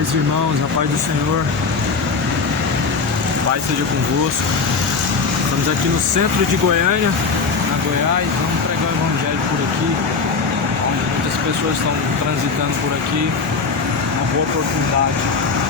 Paz, irmãos, a paz do Senhor. Paz seja convosco. Estamos aqui no centro de Goiânia, na Goiás. Vamos pregar o evangelho por aqui, onde muitas pessoas estão transitando por aqui. Uma boa oportunidade.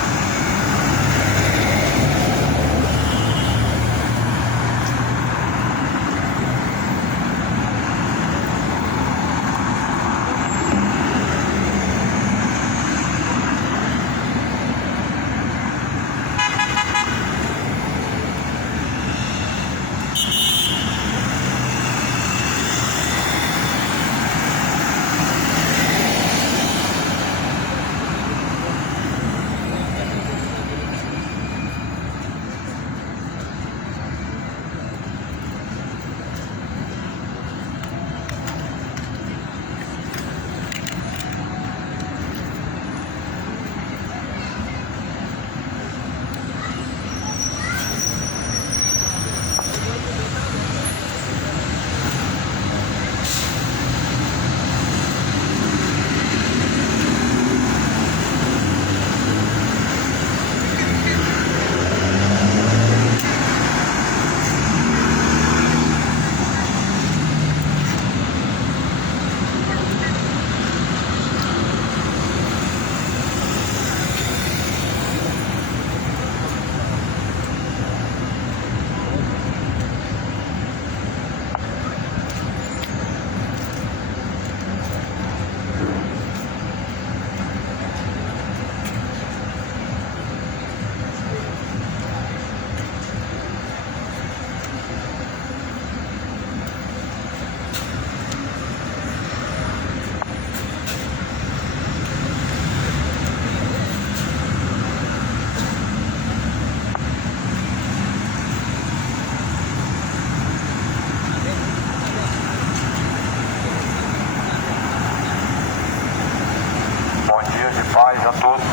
Paz a todos,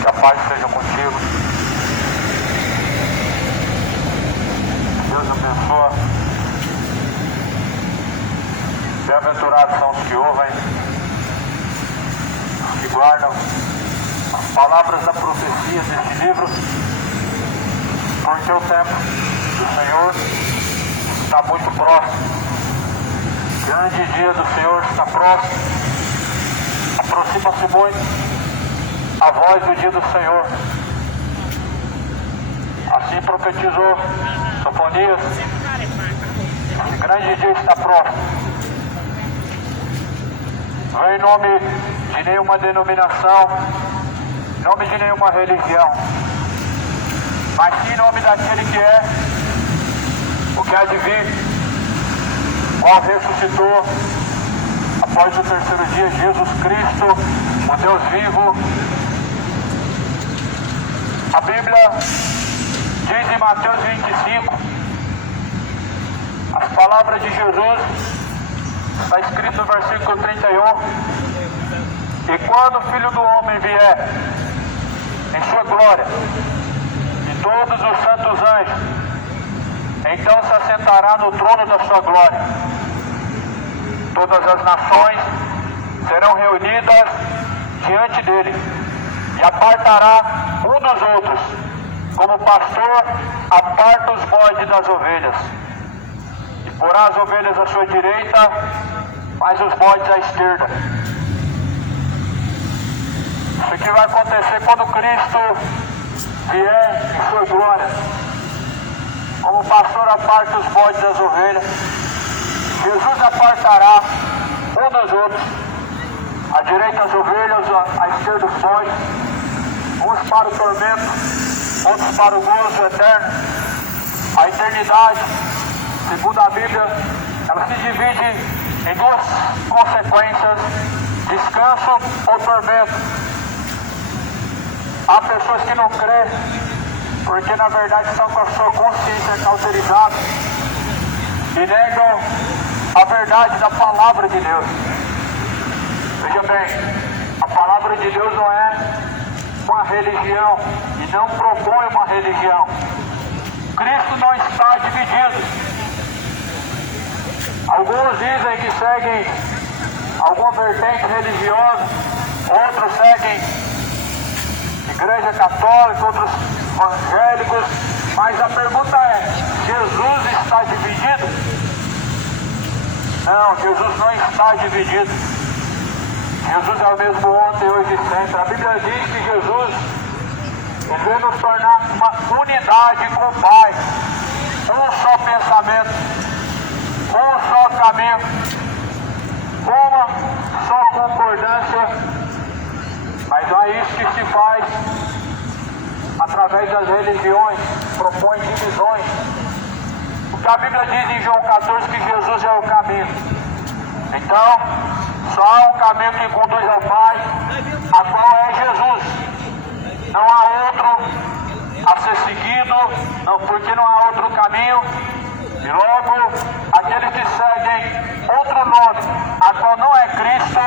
que a paz seja contigo. Deus abençoe. Bem-aventurados são os que ouvem, os que guardam as palavras da profecia deste livro, porque o tempo do Senhor está muito próximo. O grande dia do Senhor está próximo. Aproxima-se muito a voz do dia do Senhor. Assim profetizou Sofonias. Esse grande dia está próximo. Não é em nome de nenhuma denominação, em nome de nenhuma religião, mas sim em nome daquele que é o que há de vir, qual ressuscitou após o terceiro dia, Jesus Cristo, o Deus vivo. A Bíblia diz em Mateus 25, as palavras de Jesus, está escrito no versículo 31, e quando o Filho do Homem vier em sua glória, e todos os santos anjos, então se assentará no trono da sua glória. Todas as nações serão reunidas diante dele e apartará um dos outros, como o pastor aparta os bodes das ovelhas. E porá as ovelhas à sua direita, mas os bodes à esquerda. Isso que vai acontecer quando Cristo vier em sua glória. Como o pastor aparta os bodes das ovelhas, Jesus apartará um dos outros, à direita as ovelhas, à esquerda os bois, uns para o tormento, outros para o gozo eterno. A eternidade, segundo a Bíblia, ela se divide em duas consequências: descanso ou tormento. Há pessoas que não crêem, porque na verdade estão com a sua consciência cauterizada e negam a verdade da palavra de Deus. Veja bem, a palavra de Deus não é uma religião e não propõe uma religião. Cristo não está dividido. Alguns dizem que seguem alguma vertente religiosa, outros seguem Igreja Católica, outros evangélicos, mas a pergunta é: Jesus está dividido? Não, Jesus não está dividido. Jesus é o mesmo ontem, hoje e sempre. A Bíblia diz que Jesus veio nos tornar uma unidade com o Pai, um só pensamento, um só caminho, uma só concordância. Mas não é isso que se faz através das religiões, propõe divisões. Porque a Bíblia diz em João 14 que Jesus é o caminho. Então, só há um caminho que conduz ao Pai, a qual é Jesus. Não há outro a ser seguido, não, porque não há outro caminho. E logo, aqueles que seguem outro nome, a qual não é Cristo,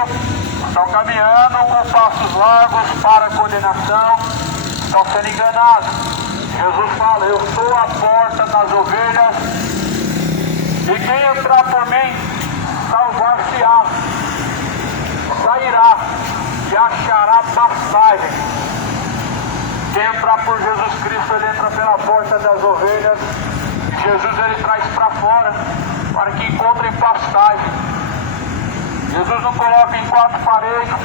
estão caminhando com passos largos para a condenação, estão sendo enganados. Jesus fala: eu sou a porta das ovelhas, e quem entrar por mim, salvar-se-á, sairá e achará pastagem. Quem entrar por Jesus Cristo, ele entra pela porta das ovelhas. Jesus, ele traz para fora, para que encontrem pastagem. Jesus não coloca em quatro paredes,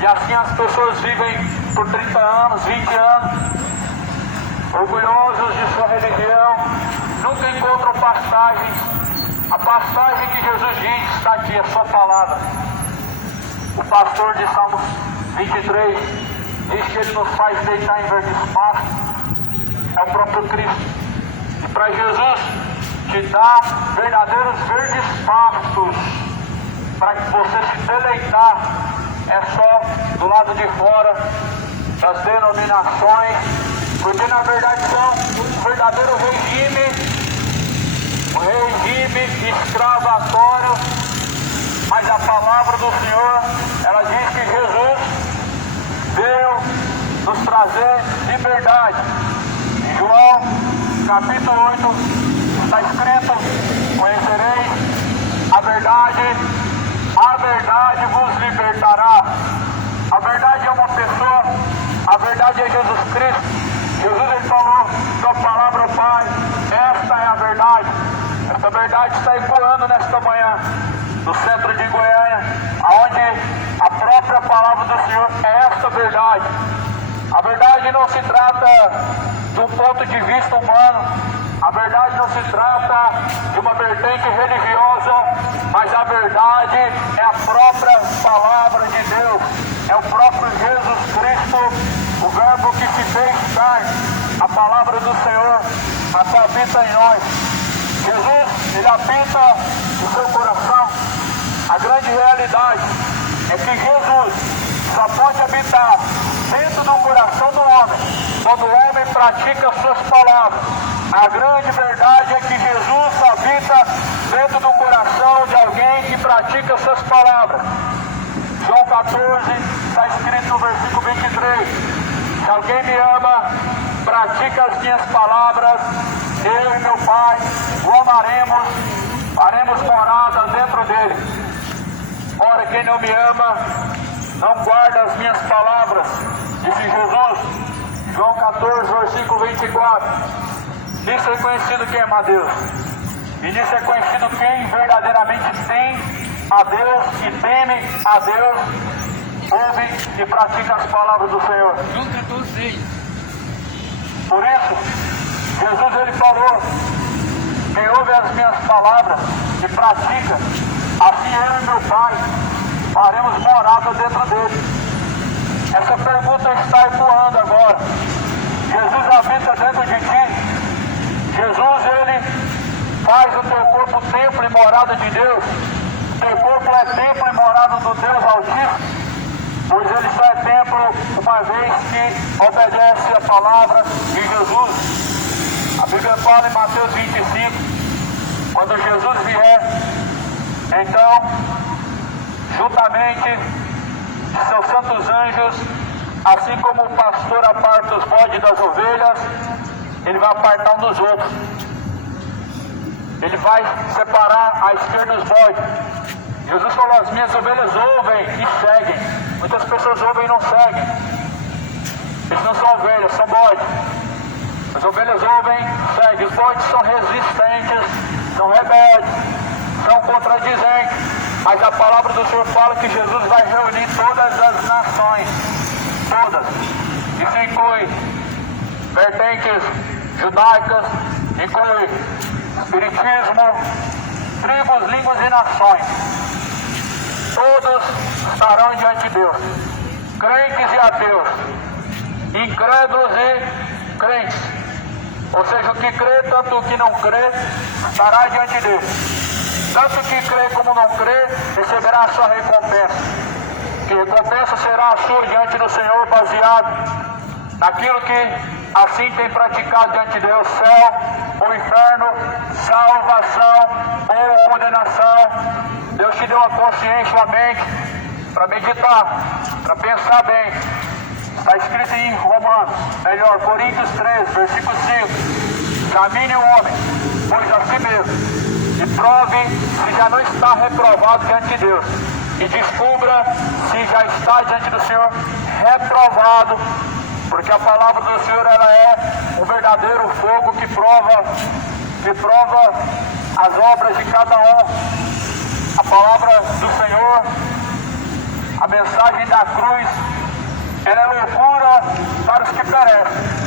e assim as pessoas vivem por 30 anos, 20 anos, orgulhosos de sua religião, nunca encontram pastagem. A pastagem que Jesus diz está aqui, a sua palavra. O pastor de Salmos 23 diz que ele nos faz deitar em verdes pastos, é o próprio Cristo. E para Jesus te dá verdadeiros verdes pastos, para que você se deleitar, é só do lado de fora das denominações, porque na verdade são um verdadeiro regime, um regime escravatório. Mas a palavra do Senhor, ela diz que Jesus veio nos trazer liberdade. Em João capítulo 8 está escrito: conhecereis a verdade vos libertará. A verdade é uma pessoa, a verdade é Jesus Cristo. Jesus, ele falou: sua palavra, ao Pai, esta é a verdade. Essa verdade está ecoando nesta manhã, no centro de Goiânia, onde a própria palavra do Senhor é esta verdade. A verdade não se trata de um ponto de vista humano, a verdade não se trata de uma vertente religiosa, mas a verdade é a própria palavra de Deus, é o próprio Jesus Cristo, o verbo que se fez carne, a palavra do Senhor, a que habita em nós. Jesus, ele habita no seu coração. A grande realidade é que Jesus só pode habitar dentro do coração do homem quando o homem pratica suas palavras. A grande verdade é que Jesus habita dentro do coração de alguém que pratica suas palavras. João 14 está escrito no versículo 23: se alguém me ama, pratica as minhas palavras, eu e meu Pai o amaremos, faremos morada dentro dele. Ora, quem não me ama, não guarda as minhas palavras, disse Jesus. João 14, versículo 24. Nisso é conhecido quem ama a Deus, e nisso é conhecido quem verdadeiramente tem a Deus e teme a Deus, ouve e pratica as palavras do Senhor. João 14, 6. Por isso, Jesus, ele falou: quem ouve as minhas palavras e pratica, assim eu e meu Pai faremos morada dentro dele. Essa pergunta está ecoando agora. Jesus habita dentro de ti. Jesus, ele faz o teu corpo templo e morada de Deus. Teu corpo é templo e morada do Deus Altíssimo, pois ele só é templo uma vez que obedece a palavra de Jesus. A Bíblia fala em Mateus 25, quando Jesus vier, então, juntamente de seus santos anjos, assim como o pastor aparta os bodes das ovelhas, ele vai apartar um dos outros. Ele vai separar a esquerda dos bodes. Jesus falou: as minhas ovelhas ouvem e seguem. Muitas pessoas ouvem e não seguem. Eles não são ovelhas, são bodes. As ovelhas ouvem, seguem. Os bodes são resistentes, são rebeldes, são contradizentes. Mas a palavra do Senhor fala que Jesus vai reunir todas as nações. Todas. Isso inclui vertentes judaicas, inclui espiritismo, tribos, línguas e nações. Todos estarão diante de Deus. Crentes e ateus. Incrédulos e crentes. Ou seja, o que crê, tanto o que não crê, estará diante dele. Tanto o que crê como não crê, receberá a sua recompensa. Que recompensa será a sua diante do Senhor, baseado naquilo que assim tem praticado diante de Deus: céu ou inferno, salvação ou condenação. Deus te deu uma consciência, uma mente, para meditar, para pensar bem. Está escrito em Coríntios 13, versículo 5. Examine o homem, pois a si mesmo, e prove se já não está reprovado diante de Deus. E descubra se já está diante do Senhor reprovado, porque a palavra do Senhor, ela é um verdadeiro fogo que prova as obras de cada um. A palavra do Senhor, a mensagem da cruz, ela é loucura para os que perecem.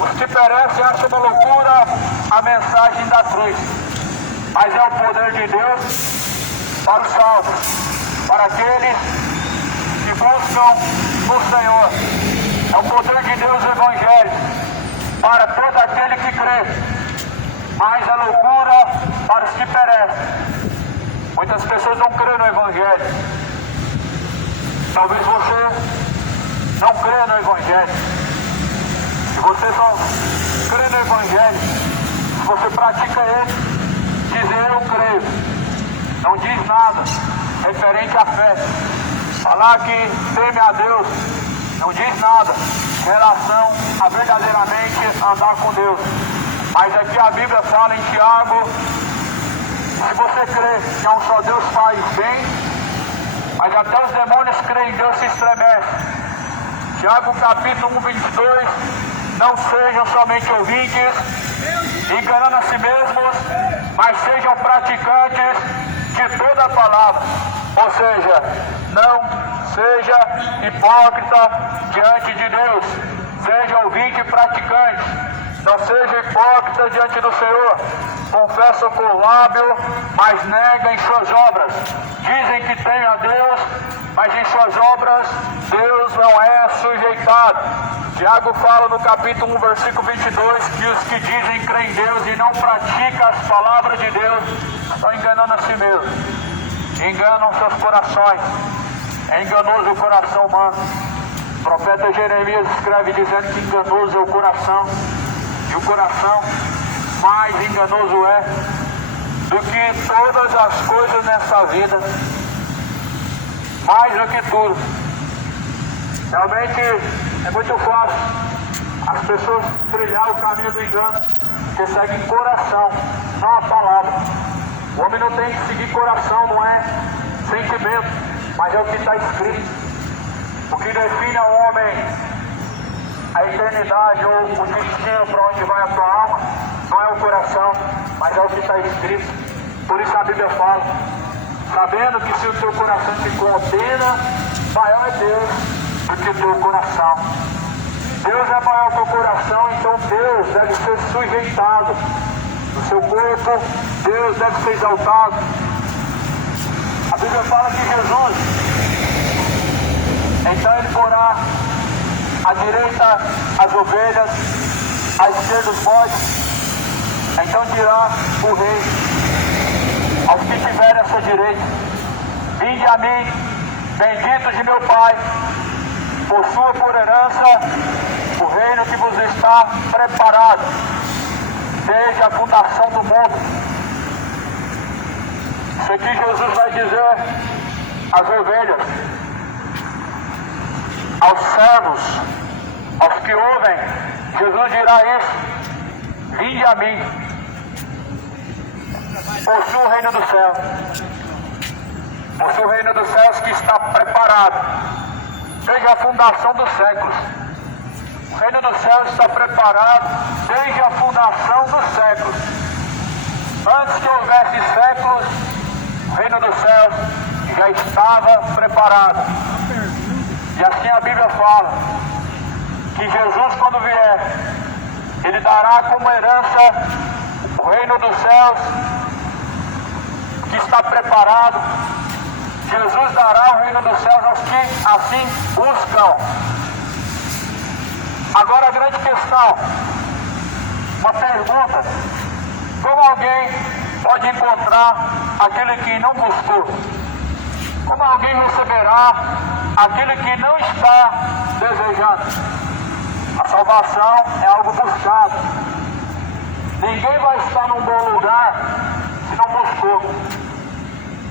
Os que perecem acham uma loucura a mensagem da cruz, mas é o poder de Deus para os salvos, para aqueles que buscam o Senhor. É o poder de Deus o Evangelho para todo aquele que crê, mas é loucura para os que perecem. Muitas pessoas não creem no Evangelho. Talvez você não crê no Evangelho. Se você não crê no Evangelho, se você pratica ele, dizer eu creio, não diz nada referente à fé. Falar que teme a Deus, não diz nada em relação a verdadeiramente andar com Deus. Mas aqui a Bíblia fala em Tiago, se você crê que um só Deus faz bem, mas até os demônios creem em Deus, se estremecem. Tiago capítulo 1, 22, não sejam somente ouvintes, enganando a si mesmos, mas sejam praticantes de toda a palavra. Ou seja, não seja hipócrita diante de Deus, seja ouvinte e praticante. Não seja hipócrita diante do Senhor. Confessa com o lábio, mas nega em suas obras. Dizem que tem a Deus, mas em suas obras Deus não é sujeitado. Tiago fala no capítulo 1, versículo 22, que os que dizem crer em Deus e não praticam as palavras de Deus estão enganando a si mesmos. Enganam seus corações. É enganoso o coração humano. O profeta Jeremias escreve dizendo que enganoso é o coração. E o coração mais enganoso é do que todas as coisas nessa vida. Mais do que tudo. Realmente é muito fácil as pessoas trilhar o caminho do engano, que seguem coração, não a palavra. O homem não tem que seguir coração, não é sentimento, mas é o que está escrito. O que define ao homem a eternidade ou o destino para onde vai a tua alma não é o coração, mas é o que está escrito. Por isso a Bíblia fala, sabendo que se o teu coração te condena, maior é Deus do que o teu coração. Deus é maior que o coração, então Deus deve ser sujeitado. No seu corpo, Deus deve ser exaltado. A Bíblia fala que Jesus, então ele porá à direita as ovelhas, à esquerda os bodes. Então dirá o rei aos que estiverem à sua direita: vinde a mim, benditos de meu Pai, possua por herança o reino que vos está preparado desde a fundação do mundo. Isso aqui Jesus vai dizer às ovelhas, aos servos, aos que ouvem. Jesus dirá isso: vinde a mim, possua o reino dos céus. Possua o reino dos céus que está preparado desde a fundação dos séculos. O reino dos céus está preparado desde a fundação dos séculos. Antes que houvesse séculos, o reino dos céus já estava preparado. E assim a Bíblia fala que Jesus, quando vier, Ele dará como herança o reino dos céus que está preparado. Jesus dará o reino dos céus aos que assim buscam. Agora a grande questão, uma pergunta: como alguém pode encontrar aquele que não buscou? Como alguém receberá aquele que não está desejando? A salvação é algo buscado. Ninguém vai estar num bom lugar se não buscou.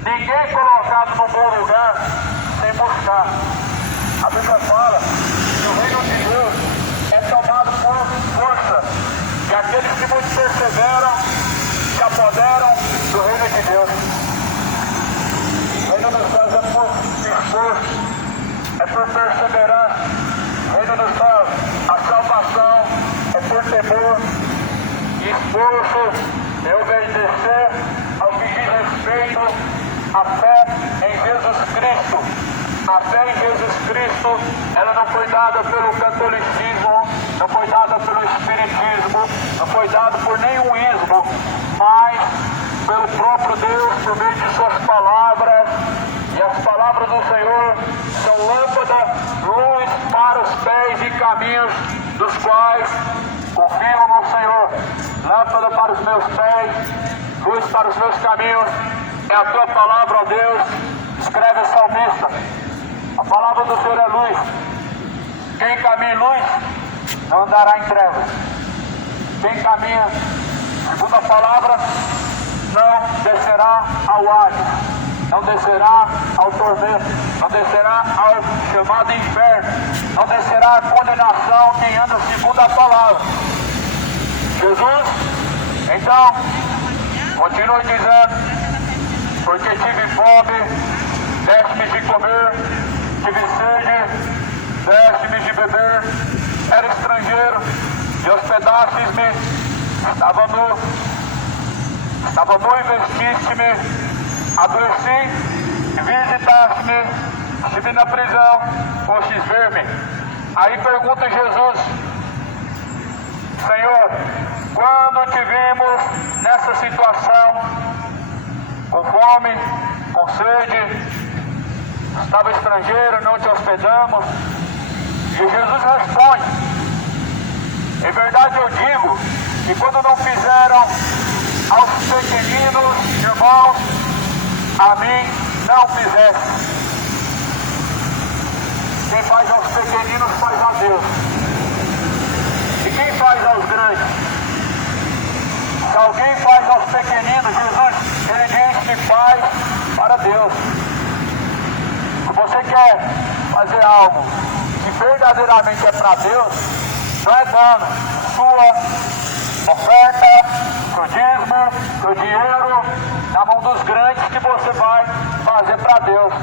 Ninguém é colocado num bom lugar sem buscar. A Bíblia fala que o reino de Deus é tomado por força. E aqueles que muito perseveram se apoderam do reino de Deus. O reino dos céus é por esforço, é por perseverança. O reino dos céus, a salvação é por temor. E esforço é obedecer ao que diz respeito à fé em Jesus Cristo. A fé em Jesus Cristo, ela não foi dada pelo catolicismo, não foi dada pelo espiritismo, não foi dada por nenhum ismo, mas pelo próprio Deus, por meio de suas palavras. E as palavras do Senhor são lâmpada, luz para os pés e caminhos dos quais confio no Senhor. Lâmpada para os meus pés, luz para os meus caminhos. É a tua palavra, ó Deus. Escreve o salmista. A palavra do Senhor é luz. Quem caminha em luz não andará em trevas. Quem caminha segundo a palavra não descerá ao Hades, não descerá ao tormento, não descerá ao chamado inferno, não descerá à condenação quem anda segundo a palavra. Jesus, então, continua dizendo: porque tive fome, deste-me de comer, tive sede, deste-me de beber, era estrangeiro, e hospedastes-me, estava nu e vestiste-me, adoeci e visitaste-me, estive na prisão, fostes ver-me. Aí pergunta Jesus: Senhor, quando te vimos nessa situação, com fome, com sede, estava estrangeiro, não te hospedamos? E Jesus responde: em verdade eu digo que quando não fizeram aos pequeninos irmãos, a mim não fizeste. Quem faz aos pequeninos faz a Deus. E quem faz aos grandes? Se alguém faz aos pequeninos, Jesus, ele diz que faz para Deus. Se você quer fazer algo que verdadeiramente é para Deus, não é dando sua oferta, pro dízimo, pro dinheiro, na mão dos grandes que você vai fazer para Deus.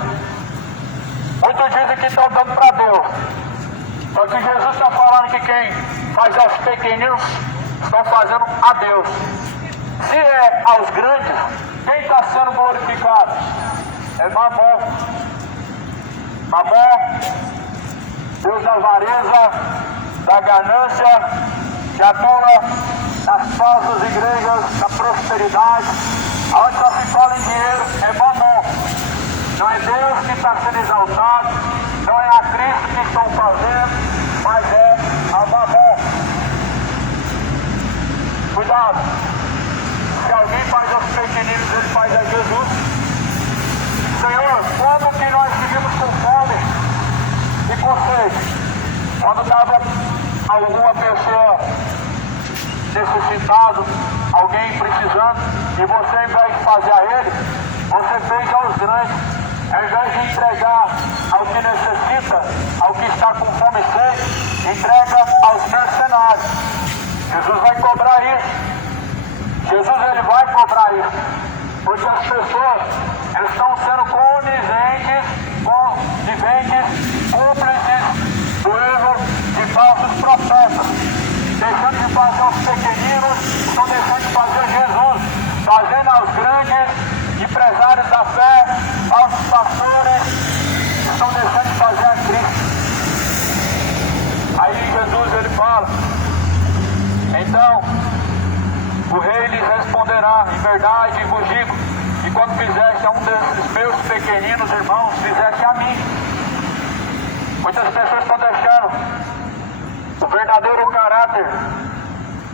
Muitos dizem que estão dando para Deus. Só que Jesus está falando que quem faz aos pequeninos estão fazendo a Deus. Se é aos grandes, quem está sendo glorificado? É Mamon. Mamon, Deus da avareza, da ganância, que atua nas falsas igrejas da prosperidade, onde só se fala em dinheiro, é Mamon. Não é Deus que está sendo exaltado, não é a Cristo que estão fazendo, mas é a Mamon. Cuidado, se alguém faz aos pequeninos, ele faz a Jesus. Senhor, quando que nós vivemos com fome e com sede? Quando estava alguma pessoa necessitado, alguém precisando, e você, ao invés de fazer a ele, você fez aos grandes. Ao invés de entregar ao que necessita, ao que está com fome e sede, entrega aos mercenários. Jesus vai cobrar isso. Jesus, ele vai cobrar isso. Porque as pessoas, elas estão sendo coniventes, cúmplices do erro de falsos profetas. fazem aos pequeninos, estão deixando de fazer Jesus, fazendo aos grandes empresários da fé, aos pastores, estão deixando de fazer a Cristo. Aí Jesus ele fala, então o rei lhes responderá, em verdade vos digo, que quando fizeste a um desses meus pequeninos irmãos, fizeste a mim. Muitas pessoas estão deixando o verdadeiro caráter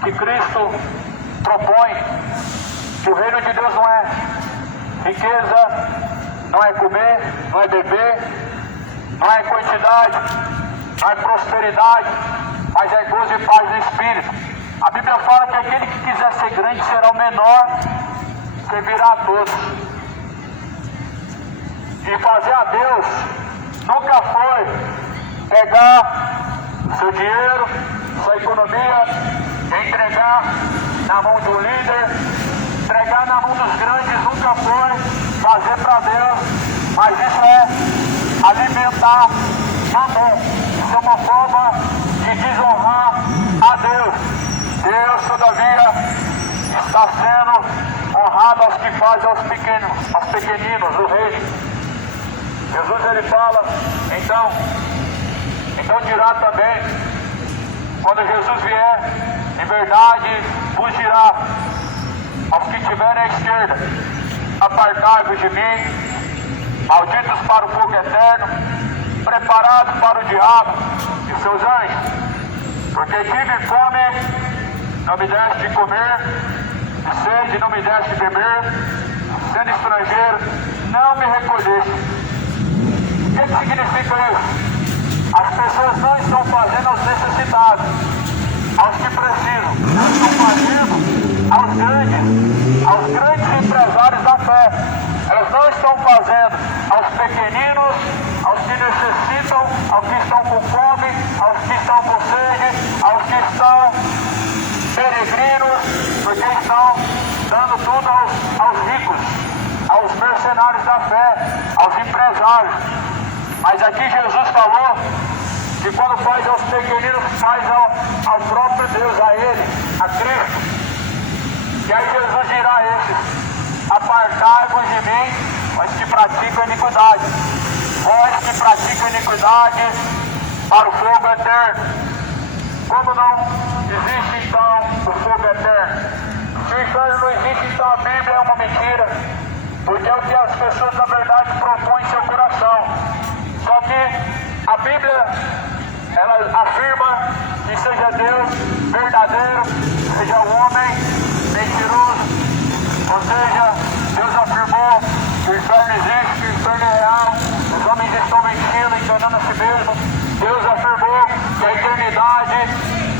que Cristo propõe, que o reino de Deus não é riqueza, não é comer, não é beber, não é quantidade, não é prosperidade, mas é gozo e paz no Espírito. A Bíblia fala que aquele que quiser ser grande será o menor, servirá a todos. E fazer a Deus nunca foi pegar seu dinheiro, sua economia, entregar na mão de um líder, entregar na mão dos grandes, nunca foi fazer para Deus, mas isso é alimentar Mamon. Isso é uma forma de desonrar a Deus. Deus, todavia, está sendo honrado aos que fazem aos pequeninos, o reino. Jesus ele fala, então dirá também, quando Jesus vier, em verdade vos dirá, aos que estiverem à esquerda, apartai-vos de mim, malditos para o fogo eterno, preparados para o diabo e seus anjos, porque tive fome, não me deste de comer, e sede, não me deste de beber, sendo estrangeiro, não me recolheste. O que significa isso? As pessoas não estão fazendo aos necessitados, aos que precisam, estão fazendo aos grandes empresários da fé. Elas não estão fazendo aos pequeninos, aos que necessitam, aos que estão com fome, aos que estão com sede, aos que estão peregrinos, porque estão dando tudo aos ricos, aos mercenários da fé, aos empresários. Mas aqui Jesus falou que quando faz aos pequeninos, faz ao próprio Deus, a Ele, a Cristo. E aí Jesus dirá a esses, apartai-vos de mim, mas que praticam iniquidade. Vós que praticam iniquidade para o fogo eterno. Como não existe então o fogo eterno? Se o inferno não existe, então a Bíblia é uma mentira, porque é o que as pessoas na verdade propõem em seu coração. Só que a Bíblia, ela afirma que seja Deus verdadeiro, seja o homem mentiroso. Ou seja, Deus afirmou que o inferno existe, que o inferno é real, os homens estão mentindo, enganando a si mesmos. Deus afirmou que a eternidade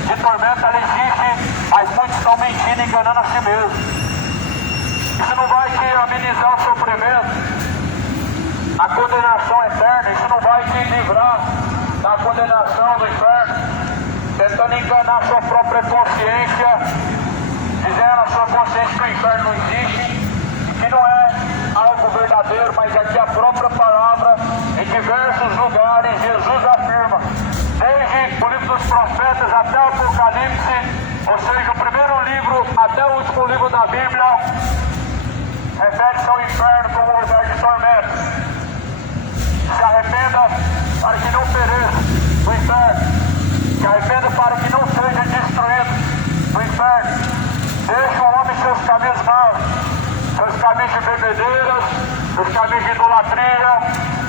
de tormenta ela existe, mas muitos estão mentindo, enganando a si mesmos. Isso não vai te amenizar o sofrimento, a condenação eterna, isso não vai te livrar da condenação do inferno, tentando enganar sua própria consciência, dizendo a sua consciência que o inferno não existe, que não é algo verdadeiro, mas aqui a própria palavra, em diversos lugares, Jesus afirma, desde o livro dos profetas até o Apocalipse, ou seja, o primeiro livro até o último livro da Bíblia, refere-se ao inferno como um lugar de tormento. Se arrependa para que não pereça no inferno. Se arrependa para que não seja destruído no inferno. Deixe o homem seus caminhos maus, seus caminhos de bebedeiras, seus caminhos de idolatria,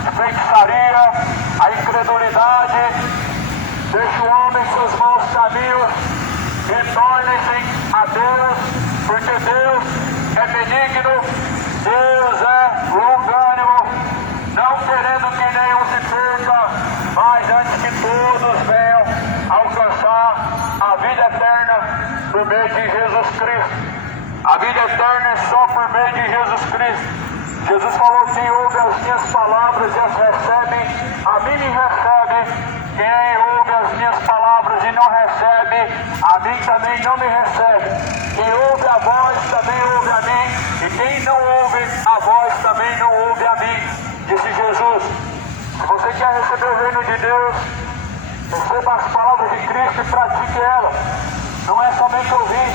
de feitiçaria, a incredulidade. Deixe o homem seus maus caminhos, retornem-se a Deus, porque Deus é benigno, Deus é longânimo, não querendo que nenhum se perca, mas antes que todos venham alcançar a vida eterna por meio de Jesus Cristo. A vida eterna é só por meio de Jesus Cristo. Jesus falou: quem ouve as minhas palavras e as recebe, a mim me recebe. Quem ouve as minhas palavras e não recebe, a mim também não me recebe. Quem ouve a voz também ouve a mim, e quem não ouve a voz também não ouve a mim. Disse Jesus. Se você quer receber o reino de Deus, receba as palavras de Cristo e pratique elas. não é somente ouvir.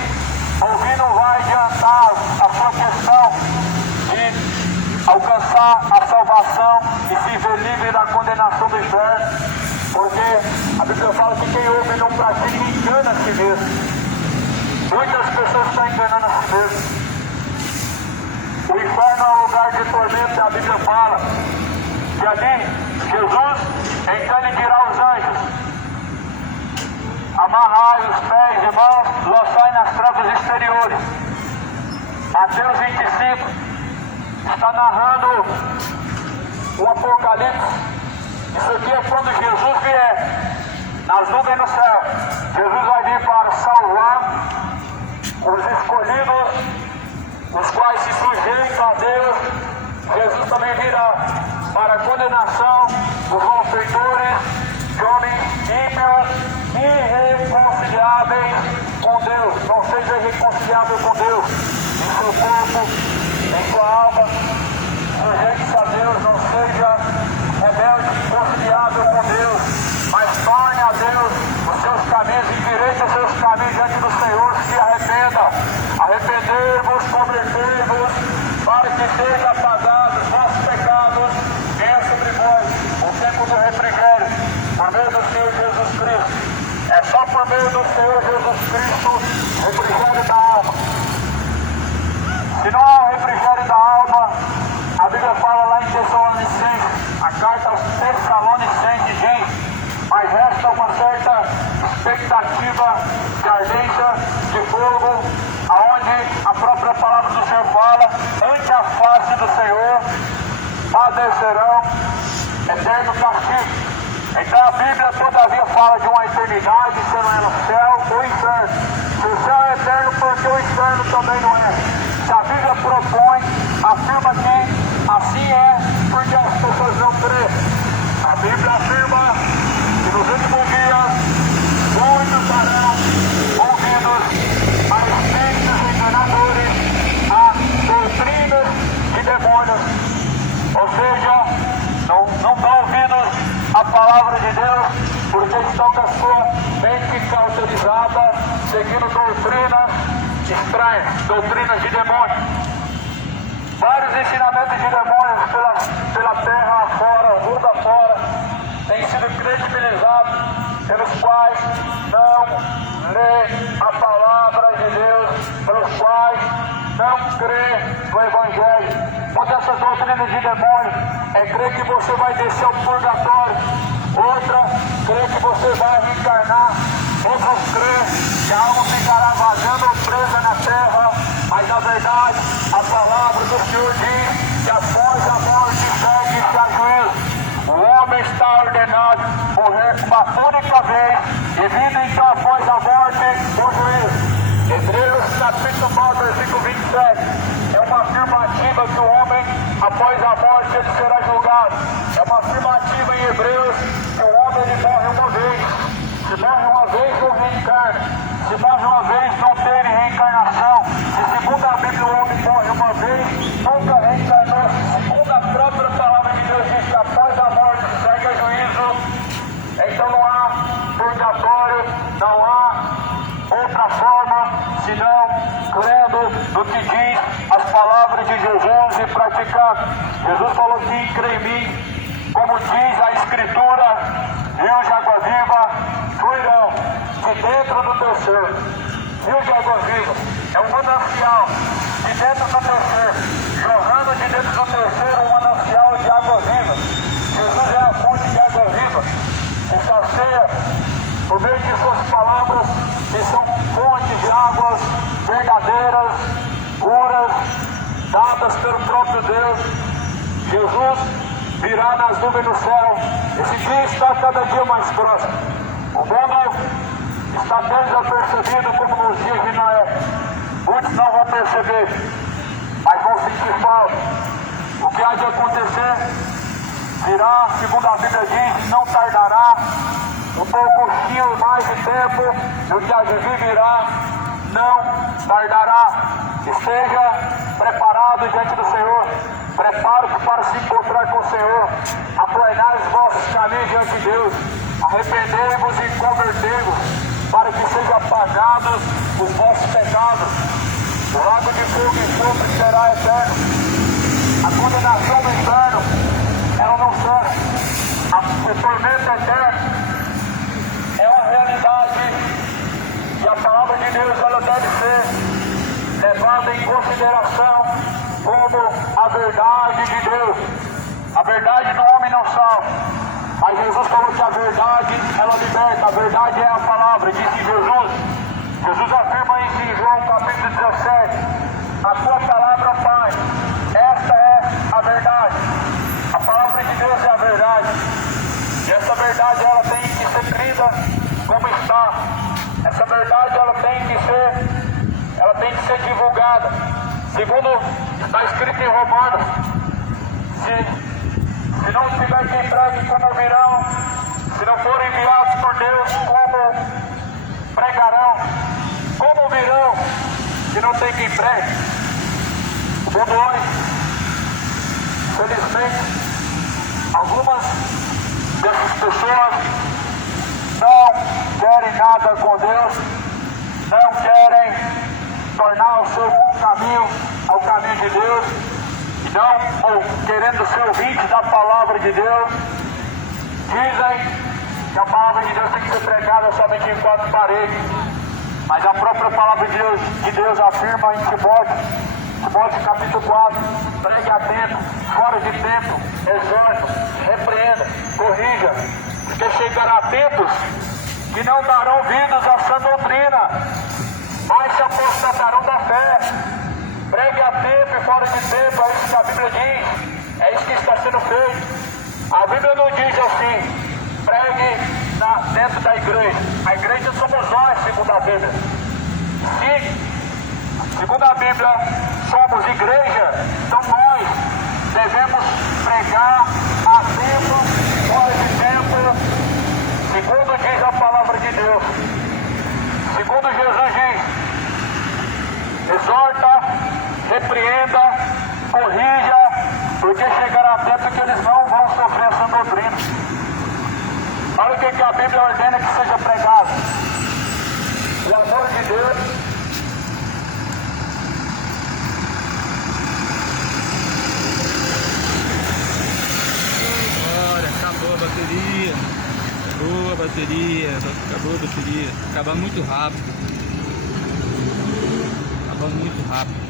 Ouvir não vai adiantar a sua questão de alcançar a salvação e se ver livre da condenação do inferno, porque a Bíblia fala que quem ouve não pratica engana a si mesmo. Muitas pessoas estão enganando a si mesmo. O inferno é um lugar de tormento, e a Bíblia fala que ali Jesus, então ele dirá aos anjos: amarrai os pés e mãos, lançai nas trevas exteriores. Mateus 25 está narrando o Apocalipse. Isso aqui é quando Jesus vier nas nuvens no céu. Jesus vai vir para salvar os escolhidos, os quais se sujeitam a Deus. Jesus também virá para a condenação dos malfeitores, de homens ímpios, irreconciliáveis com Deus. Não seja irreconciliável com Deus em seu corpo, em sua alma. Sujeite-se a Deus, não seja rebelde, irreconciliável com Deus, mas torne a Deus os seus caminhos, endireite os seus caminhos diante do Senhor, se arrependa. Arrepender-vos, converter-vos, para que seja apagado os vossos pecados, venha sobre vós o tempo do refrigério, por meio do Senhor Jesus Cristo. É só por meio do Senhor Jesus Cristo refrigério da alma. Se não há refrigério da alma, a Bíblia fala lá em Tessalonicenses, a carta aos Tessalonicenses diz: mas resta uma certa expectativa de ardência de fogo, aonde a própria palavra do Senhor fala: ante a face do Senhor padecerão eterno castigo. Então a Bíblia todavia fala de uma eternidade, sendo ela o céu ou o inferno. Se o céu é eterno, porque o inferno também não é. Se a Bíblia propõe, afirma que assim é, porque as pessoas não creem. A Bíblia afirma que nos últimos dias muitos serão ouvidos a espíritos enganadores, a doutrinas de demônios. Ou seja, não estão ouvindo a palavra de Deus, porque estão com a sua mente cauterizada, seguindo doutrinas estranhas, doutrinas de demônios. Vários ensinamentos de demônios pela terra afora, o mundo afora, têm sido credibilizados, pelos quais não lê a palavra de Deus, pelos quais não crê no Evangelho. Uma dessas doutrinas de demônio é crer que você vai descer ao purgatório, outra crê que você vai reencarnar, outros crê que a alma ficará vagando ou presa na terra, mas na verdade a palavra do Senhor diz que após a morte segue-se a juízo. O homem está ordenado morrer uma única vez e vida então após a morte o juízo. Hebreus capítulo 9, versículo 27 é uma afirmativa que o homem após a morte ele será julgado. É uma afirmativa em Hebreus que o homem ele morre uma vez. Se morre uma vez não reencarna. Se morre uma vez não tem reencarnação. Se segundo a Bíblia o homem morre uma vez, nunca reencarnou. Segundo a própria palavra de Deus diz que após a morte segue a juízo. Então não há purgatório, não há outra forma senão crendo no que diz as palavras de Jesus e praticando. Jesus falou assim: crê em mim, como diz a Escritura, rios de água viva fluirão de dentro do teu ser. Rio de água viva é um manancial de dentro do teu ser, jorrando de dentro do teu ser um manancial de água viva. Jesus é a fonte de água viva, que sacia por meio de suas palavras, que são fontes de águas verdadeiras, puras, dadas pelo próprio Deus. Jesus virá nas nuvens do céu. Esse dia está cada dia mais próximo. O mundo está desapercebido como nos dias de Noé. Muitos não vão perceber, mas vão sentir falta. O que há de acontecer virá, segundo a Bíblia diz, não tardará. Um pouquinho mais de tempo, e o que há de vir virá, não tardará. Esteja preparado diante do Senhor. Prepare-se para se encontrar com o Senhor. Aplanai os vossos caminhos diante de Deus. Arrependei-vos e convertei-vos. para que sejam apagados os vossos pecados. O lago de fogo e enxofre será eterno. A condenação do inferno, ela não serve. O tormento eterno é uma realidade e a palavra de Deus ela deve ser levada em consideração como a verdade de Deus. A verdade do homem não salva, mas Jesus falou que a verdade ela liberta, a verdade é a palavra, disse Jesus. Jesus afirma isso em João capítulo 17, a tua palavra, Pai, esta é a verdade. A palavra de Deus é a verdade. E essa verdade ela tem que ser crida como está. Essa verdade ela tem que ser divulgada. Segundo está escrito em Romanos, se não tiver quem pregue, como virão? Se não forem enviados por Deus, como pregarão? Como virão se não tem quem pregue? O mundo hoje, felizmente, algumas dessas pessoas não querem nada com Deus, não querem tornar o seu caminho ao caminho de Deus, e não, ou querendo ser ouvintes da palavra de Deus, dizem que a palavra de Deus tem que ser pregada somente em quatro paredes. Mas a própria palavra de Deus afirma em Timóteo capítulo 4, pregue a tempo, fora de tempo, exorta, repreenda, corrija, porque chegará tempos que não darão ouvidos à sã doutrina, mas se apostatarão da fé. Pregue a tempo e fora de tempo, é isso que a Bíblia diz, é isso que está sendo feito. A Bíblia não diz assim, pregue dentro da igreja. A igreja somos nós, segundo a Bíblia. Segundo a Bíblia, somos igreja, então nós devemos pregar a tempo, fora de tempo, segundo diz a palavra de Deus. Segundo Jesus diz, exorta, repreenda, corrija, porque chegará tempo que eles não vão sofrer essa doutrina. Olha o que a Bíblia ordena que seja pregado. O amor de Deus. Olha, acabou a bateria. Acabou a bateria. Acaba muito rápido. Acaba muito rápido.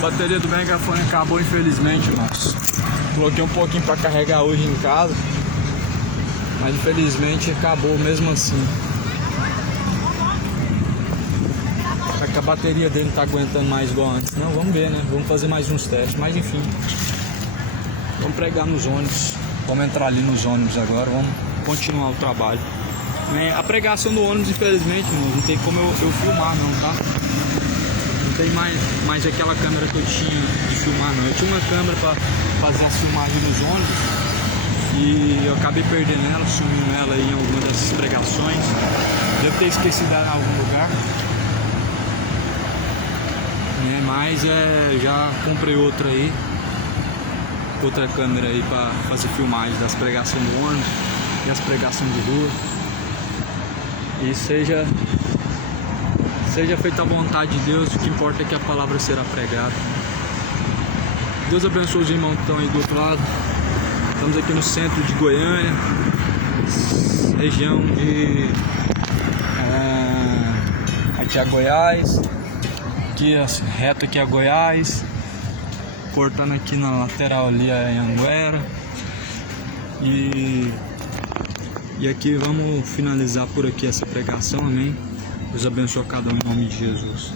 A bateria do megafone acabou, infelizmente, irmãos. Coloquei um pouquinho para carregar hoje em casa, mas infelizmente acabou mesmo assim. Será que a bateria dele não tá aguentando mais igual antes? Não, vamos ver, né? Vamos fazer mais uns testes, mas enfim. Vamos pregar nos ônibus. Vamos entrar ali nos ônibus agora, vamos continuar o trabalho. A pregação do ônibus, infelizmente, irmãos, não tem como eu filmar não, tá? Não tem mais aquela câmera que eu tinha de filmar não. Eu tinha uma câmera para fazer as filmagens nos ônibus e eu acabei perdendo ela, sumindo ela em alguma dessas pregações. Devo ter esquecido ela em algum lugar, né? Mas já comprei outra aí, outra câmera aí para fazer filmagem das pregações do ônibus e as pregações de rua. E seja feita a vontade de Deus, o que importa é que a palavra será pregada. Deus abençoe os irmãos que estão aí do outro lado. Estamos aqui no centro de Goiânia, região de aqui é Goiás, aqui reto aqui é Goiás, cortando aqui na lateral ali é Anhanguera. E aqui vamos finalizar por aqui essa pregação, amém? Deus abençoe cada um em nome de Jesus.